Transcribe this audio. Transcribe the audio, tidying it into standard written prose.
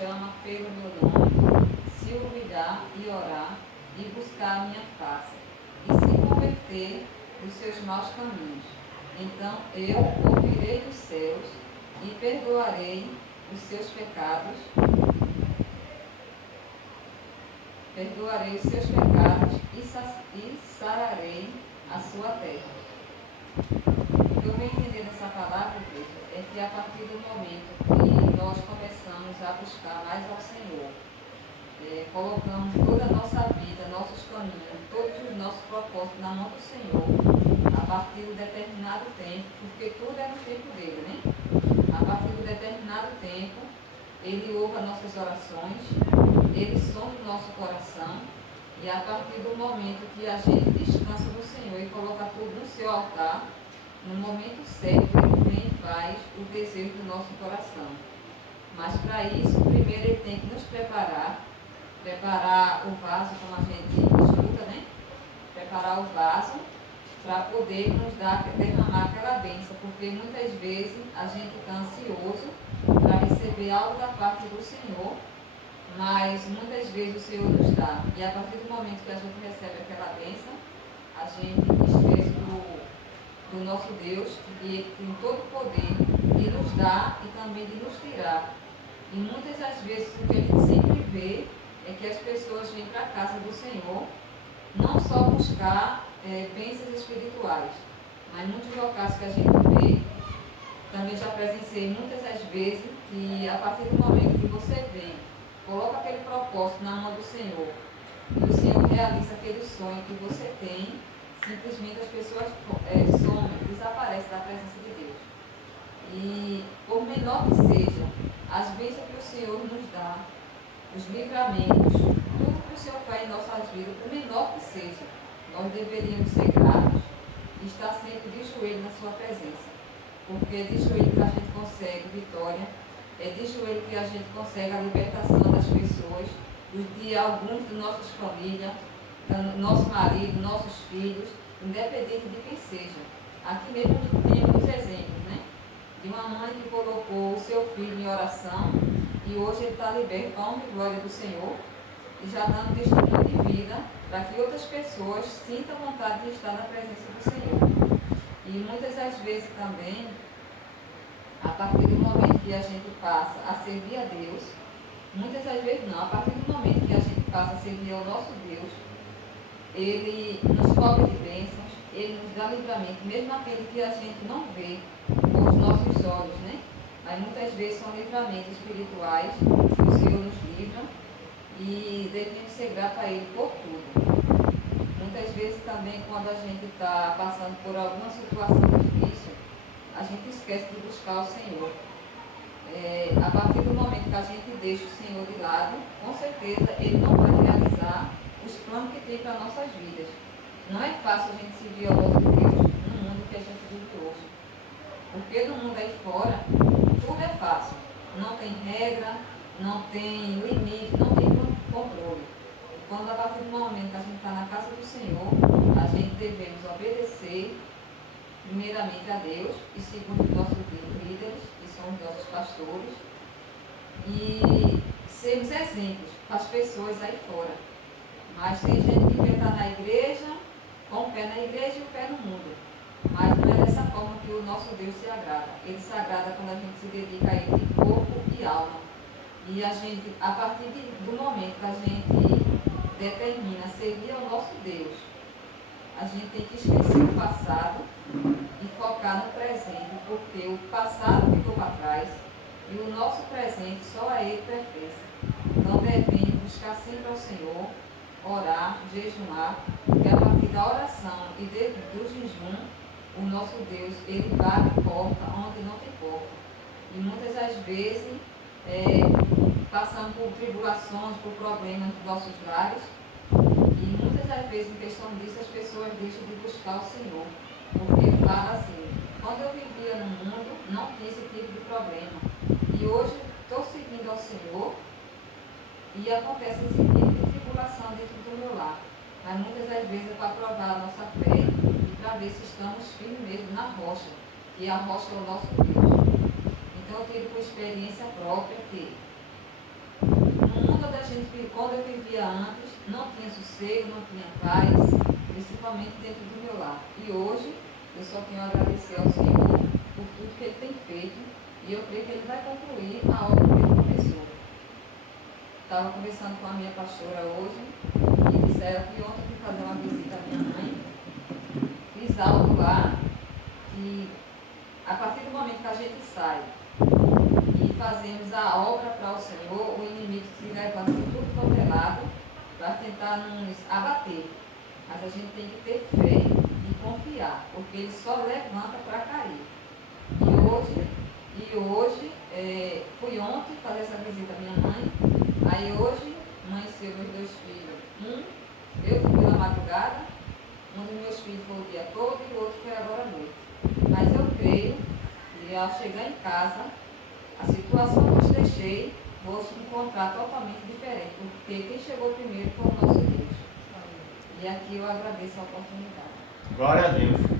chama pelo meu nome, se humilhar e orar e buscar a minha face, e se converter dos seus maus caminhos, então eu ouvirei dos céus e perdoarei os seus pecados, e sararei a sua terra. O que eu venho entender nessa palavra, igreja, é que a partir do momento que nós começamos a buscar mais ao Senhor, colocamos toda a nossa vida, nossos caminhos, todos os nossos propósitos na mão do Senhor, a partir de um determinado tempo, porque tudo é no tempo dele, né? A partir de um determinado tempo, ele ouve as nossas orações, ele sonda o nosso coração, e a partir do momento que a gente descansa no Senhor e coloca tudo no seu altar, no momento certo ele vem e faz o desejo do nosso coração. Mas para isso, primeiro ele tem que nos preparar o vaso, como a gente escuta, né? Preparar o vaso para poder nos derramar aquela bênção, porque muitas vezes a gente está ansioso para receber algo da parte do Senhor, mas muitas vezes o Senhor nos dá. E a partir do momento que a gente recebe aquela bênção, a gente esquece do nosso Deus, que tem todo o poder de nos dar e também de nos tirar. E muitas das vezes o que a gente sempre vê é que as pessoas vêm para a casa do Senhor não só buscar bênçãos espirituais, mas muitos locais que a gente vê, também já presenciei muitas das vezes, que a partir do momento que você vem, coloca aquele propósito na mão do Senhor, e o Senhor realiza aquele sonho que você tem, simplesmente as pessoas somem, desaparecem da presença de Deus. E por menor que seja, as bênçãos que o Senhor nos dá, os livramentos, tudo que o Senhor faz em nossas vidas, por menor que seja, nós deveríamos ser gratos e estar sempre de joelho na sua presença. Porque é de joelho que a gente consegue vitória, é de joelho que a gente consegue a libertação das pessoas, de alguns de nossas famílias, nosso marido, nossos filhos, independente de quem seja. Aqui mesmo temos exemplos, né? De uma mãe que colocou o seu filho em oração e hoje ele está liberto para a honra e glória do Senhor e já dando testemunho de vida para que outras pessoas sintam vontade de estar na presença do Senhor. E muitas das vezes também, a partir do momento que a gente passa a servir a Deus, muitas das vezes não, a partir do momento que a gente passa a servir ao nosso Deus, ele nos cobre de bênçãos, ele nos dá livramento, mesmo aquele que a gente não vê com os nossos olhos, né? Mas muitas vezes são livramentos espirituais que o Senhor nos livra e devemos ser gratos a Ele por tudo. Muitas vezes também, quando a gente está passando por alguma situação difícil, a gente esquece de buscar o Senhor. A partir do momento que a gente deixa o Senhor de lado, com certeza Ele não vai realizar os planos que tem para nossas vidas. Não é fácil a gente seguir ao nosso Deus no mundo que a gente vive hoje. Porque no mundo aí fora, tudo é fácil. Não tem regra, não tem limite, não tem controle. E quando a partir do momento que a gente está na casa do Senhor, a gente devemos obedecer primeiramente a Deus e segundo os nossos líderes, que são os nossos pastores, e sermos exemplos para as pessoas aí fora. Mas tem gente que quer estar na igreja, com o pé na igreja e o pé no mundo. Mas não é dessa forma que o nosso Deus se agrada. Ele se agrada quando a gente se dedica a Ele de corpo e alma. E a gente, a partir do momento que a gente determina seguir ao nosso Deus, a gente tem que esquecer o passado e focar no presente, porque o passado ficou para trás e o nosso presente só a Ele pertence. Então devemos buscar sempre ao Senhor, orar, jejuar, porque a partir da oração e do jejum, o nosso Deus, Ele abre porta onde não tem porta. E muitas das vezes, passando por tribulações, por problemas dos nossos lares, e muitas das vezes, em questão disso, as pessoas deixam de buscar o Senhor. Porque Ele fala assim, quando eu vivia no mundo, não tinha esse tipo de problema. E hoje estou servindo ao Senhor e acontece esse tipo de tribulação dentro do meu lar. Mas muitas das vezes é para provar a nossa fé e para ver se estamos firmes mesmo na rocha, que a rocha é o nosso Deus. Então eu tiro por experiência própria que quando eu vivia antes, não tinha sossego, não tinha paz, principalmente dentro do meu lar. E hoje, eu só tenho a agradecer ao Senhor por tudo que Ele tem feito, e eu creio que Ele vai concluir a obra que Ele começou. Estava conversando com a minha pastora hoje, e disseram que ontem eu fui fazer uma visita à minha mãe, fiz algo lá, que a partir do momento que a gente sai e fazemos a obra para o Senhor, o inimigo se levanta de tudo quanto é lado para tentar nos abater. Mas a gente tem que ter fé e confiar, porque ele só levanta para cair. E hoje fui ontem fazer essa visita à minha mãe, aí hoje amanheceu meus 2 filhos. Eu fui pela madrugada, um dos meus filhos foi o dia todo e o outro foi agora à noite. Mas eu creio que ao chegar em casa, a situação que eu te deixei, vou te encontrar totalmente diferente, porque quem chegou primeiro foi o nosso Deus. E aqui eu agradeço a oportunidade. Glória a Deus.